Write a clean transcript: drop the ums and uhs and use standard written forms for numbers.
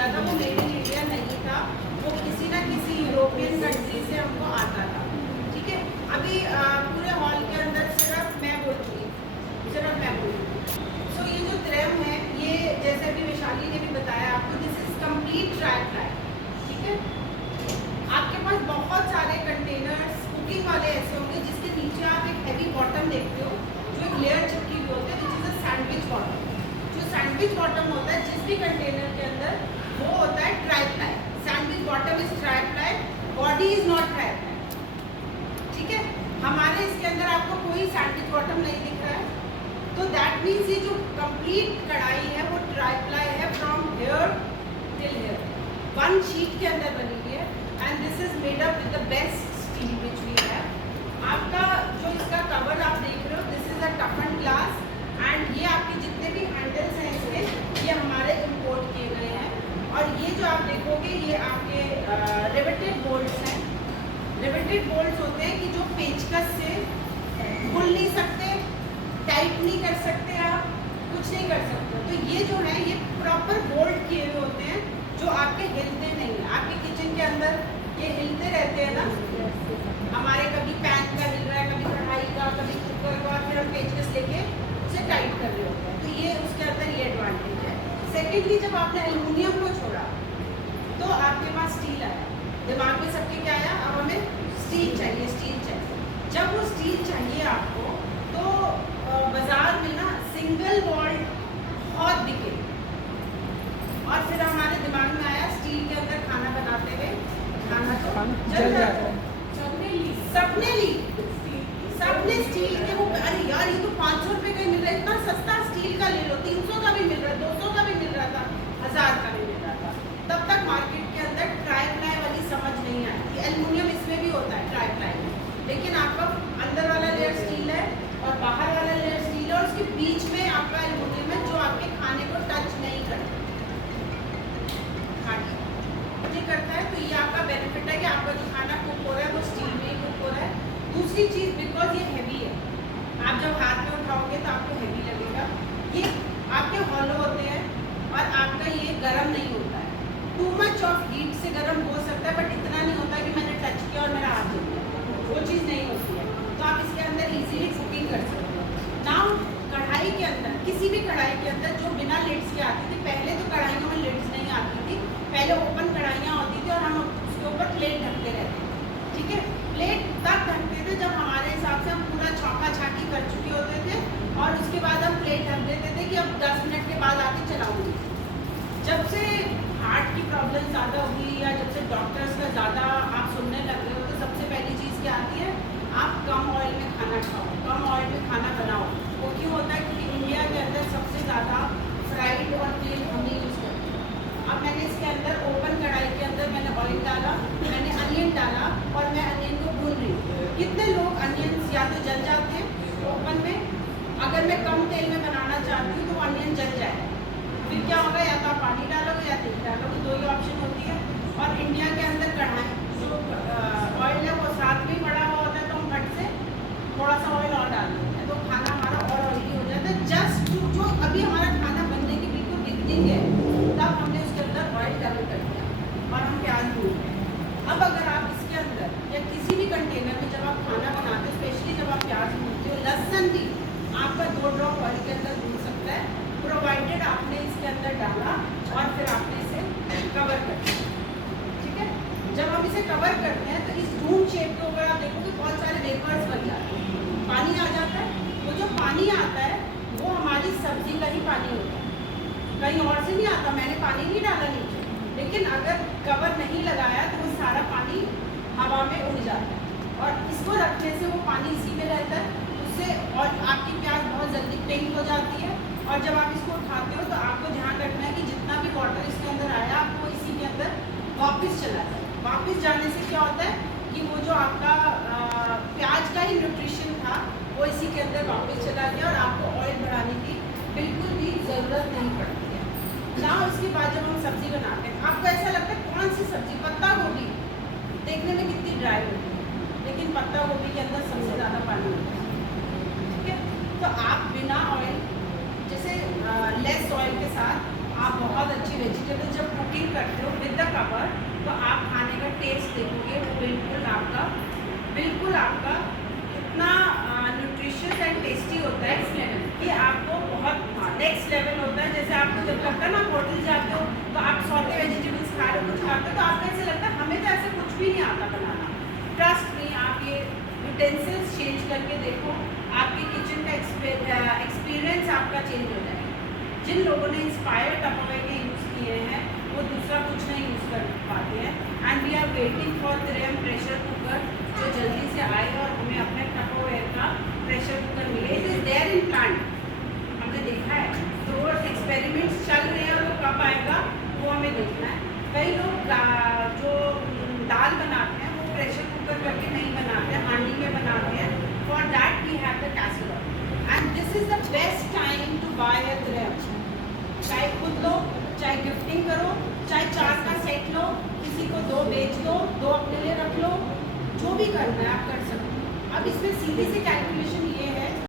गया था वो मेड इन इंडिया नहीं था, वो किसी ना किसी यूरोपियन कंट्री से हमको आता था। ठीक है, अभी पूरे हॉल के अंदर सिर्फ मैं बोलूँगी, सो ये जो त्रैम है, ये जैसे अभी वैशाली ने भी बताया आपको, this is complete try fry. ठीक है, आपके पास बहुत सारे कंटेनर्स कुकिंग वाले ऐसे होंगे जिसके नीचे आप एक हैवी बॉटम देखते हो, जो एक लेयर चिपकी हुई होती है, which is a sandwich bottom. जो सैंडविच बॉटम होता है जिस भी कंटेनर के अंदर, वो होता है try fly. Sandwich bottom is try fly, body is not try fly. ठीक है, हमारे इसके अंदर आपको कोई सैंडविच बॉटम नहीं दिख रहा है, तो दैट मीन्स ये जो कंप्लीट कढ़ाई है वो ट्राई फ्लाई है, from here till here, one sheet के अंदर बनी हुई है। And this is made up with the best steel which we have. आपका जो इसका कवर आप देख रहे हो, दिस इज अ टफन ग्लास, एंड ये आपके जितने भी हैंडल्स हैं इसके, ये हमारे इम्पोर्ट किए गए हैं। और ये जो आप देखोगे, ये आपके रिवेटेड बोल्ट्स हैं। रिवेटेड बोल्ट्स होते हैं कि जो पेचकस से खुल नहीं सकते, टाइट नहीं कर सकते, आप कुछ नहीं कर सकते। तो ये जो है, ये प्रॉपर बोल्ट किए हुए होते हैं, जो आपके हिलते नहीं हैं। आपके किचन के अंदर ये हिलते रहते हैं ना, हमारे कभी पैन का हिल रहा है, कभी कढ़ाई का, कभी कुकर का, फिर हम पेचकस लेके उसे टाइट कर रहे होते हैं। तो ये उसके अंदर ये एडवांटेज है। सेकेंडली, जब आपने एल्युमिनियम को छोड़ा तो आपके पास स्टील आया, दिमाग में सबके क्या आया, अब हमें स्टील चाहिए, स्टील चाहिए। जब वो स्टील चाहिए आपको, तो बाजार में ना सिंगल वॉल्ट बहुत बिके, और फिर हमारे दिमाग में आया स्टील के अंदर खाना बनाते हुए खाना तो जल जाता है। सबने स्टील के वो, अरे यार ये तो 500 रुपये का ही मिल रहा है, इतना सस्ता स्टील का ले लो, 300 का भी मिल रहा है, 200 का भी मिल रहा था, 1000 का भी मिल रहा था। तब तक मार्केट के अंदर ट्राई फ्लाई वाली समझ नहीं आई कि एल्युमिनियम इसमें भी होता है ट्राई फ्लाई में, लेकिन आपका अंदर वाला लेयर स्टील है और बाहर वाला लेयर स्टील है, और उसके बीच में आपका एल्युमिनियम है, जो आपके खाने को टच नहीं करता करता है। तो ये आपका बेनिफिट है कि आपका जो खाना कुक हो रहा है वो स्टील में ही कुक हो रहा है। दूसरी चीज़, बिकॉज ये हैवी है, आप जब हाथ में उठाओगे तो आपको हैवी लगेगा। ये आपके हॉलो होते हैं और आपका ये गर्म नहीं होता है। टू मच ऑफ हीट से गर्म हो सकता है, बट इतना नहीं होता कि मैंने टच किया और मेरा हाथ जल गया, वो चीज़ नहीं होती है। तो आप इसके अंदर इजीली कुकिंग कर सकते हो। नाउ कढ़ाई के अंदर, किसी भी कढ़ाई के अंदर जो बिना लिड्स के आती थी, पहले तो कढ़ाइयों में लिड्स नहीं आती थी, पहले ओपन कढ़ाइयाँ होती थी और हम उसके ऊपर प्लेट ढकते रहते थे। ठीक है, प्लेट तब ढकते थे जब हमारे हिसाब से हम पूरा छौंका छाकी कर चुके होते थे, और उसके बाद हम प्लेट ढक देते थे कि अब 10 मिनट के बाद आके चलाऊंगी। जब से हार्ट की प्रॉब्लम ज़्यादा होगी, या जब से डॉक्टर्स का ज़्यादा आप सुनने लग रहे हो, तो सबसे पहली चीज़ क्या आती है, आप कम ऑयल में खाना खाओ, कम ऑयल में खाना बनाओ। वो क्यों होता है, क्योंकि इंडिया के अंदर सबसे ज़्यादा फ्राइड और तेल हम यूज़ करते हैं। अब मैंने इसके अंदर ओपन कढ़ाई के अंदर मैंने ऑयल डाला, मैंने अनियन डाला, और मैं अनियन को भून रही हूँ। कितने लोग अनियंस या तो जल जाते हैं ओपन में, अगर मैं कम तेल में बनाना चाहती हूँ तो वो अनियन जल जाए, फिर क्या होगा, या तो आप पानी डालोगे या तेल डालोगे, दो ही ऑप्शन होती है। और इंडिया के अंदर कढ़ाई जो ऑयल है वो साथ में पड़ा हुआ होता है, तो हम फट से थोड़ा सा ऑयल और डाल देते हैं, तो खाना हमारा और ऑयली हो जाता है। जस्ट जो अभी हमारा खाना बनने की बिल्कुल बिगनिंग है, तब हमने उसके अंदर ऑयल डबल कर दिया और हम प्याज भून रहे हैं। अब अगर आप इसके अंदर या किसी भी कंटेनर में जब आप खाना बनाते हो, स्पेशली जब आप प्याज भूनते हो, लहसुन भी आपका 2 ड्रॉप ऑयल के अंदर भून सकता है, प्रोवाइडेड आपने इसके अंदर डाला और फिर आपने इसे कवर कर दिया। ठीक है, जब हम इसे कवर करते हैं तो इस धूम शेप के ऊपर आप देखोगे बहुत सारे वेपर्स बन जाते हैं, पानी आ जाता है। वो जो पानी आता है वो हमारी सब्जी का ही पानी होता है, कहीं और से नहीं आता। मैंने पानी नहीं डाला नीचे, लेकिन अगर कवर नहीं लगाया तो वो सारा पानी हवा में उड़ जाता है, और इसको रखने से वो पानी इसी में रहता है, उससे और आपकी प्याज बहुत जल्दी पिंक हो जाती है। और जब आप इसको उठाते हो तो आपको ध्यान रखना है कि जितना भी वाटर इसके अंदर आया, आपको इसी के अंदर वापस चला जाए। वापस जाने से क्या होता है कि वो जो आपका प्याज का ही न्यूट्रिशन था वो इसी के अंदर वापस चला गया, और आपको ऑयल बढ़ाने की बिल्कुल भी ज़रूरत नहीं पड़ती है ना। उसके बाद जब हम सब्ज़ी बनाते हैं, आपको ऐसा लगता है कौन सी सब्ज़ी, पत्ता गोभी देखने में कितनी ड्राई होती है, लेकिन पत्ता गोभी के अंदर सबसे ज़्यादा पानी होता है। ठीक है, तो आप बिना ऑयल, जैसे लेस ऑयल के साथ आप बहुत अच्छी वेजिटेबल जब कुकिंग करते हो विद द कवर, तो आप खाने का टेस्ट देखोगे वो बिल्कुल आपका इतना न्यूट्रिशियस एंड टेस्टी होता है कि आपको बहुत नेक्स्ट लेवल होता है। जैसे आपको जब लगता है ना होटल जाते हो तो आप सौते वेजिटेबल्स खा रहे हो, कुछ खाते हो तो आपको ऐसे लगता है हमें तो ऐसे कुछ भी नहीं आता बनाना। ट्रस्ट मी, आप ये यूटेंसिल्स चेंज करके देखो, आपके किचन का एक्सपीरियंस आपका चेंज हो जाएगा। जिन लोगों ने इंस्पायर टपरवेयर के यूज़ किए हैं वो दूसरा कुछ नहीं यूज़ कर पाते हैं। And we are waiting for Triyam pressure cooker जो जल्दी से आए और हमें अपने टपरवेयर का प्रेशर कुकर मिले। It is there in plant, हमने देखा है, तो एक्सपेरिमेंट्स चल रहे हैं और वो कब आएगा वो हमें देखना है। कई लोग जो दाल बनाते हैं वो प्रेशर कुकर करके नहीं बनाते हैं, हांडी में बनाते हैं। For that we have the casserole and this is the best time to buy a Triyam. चाहे खुद लो, चाहे गिफ्टिंग करो, चाहे 4 का सेट लो, किसी को 2 बेच दो, 2 अपने लिए रख लो, जो भी करना है आप कर सकते हो। अब इसमें सीधी सी कैलकुलेशन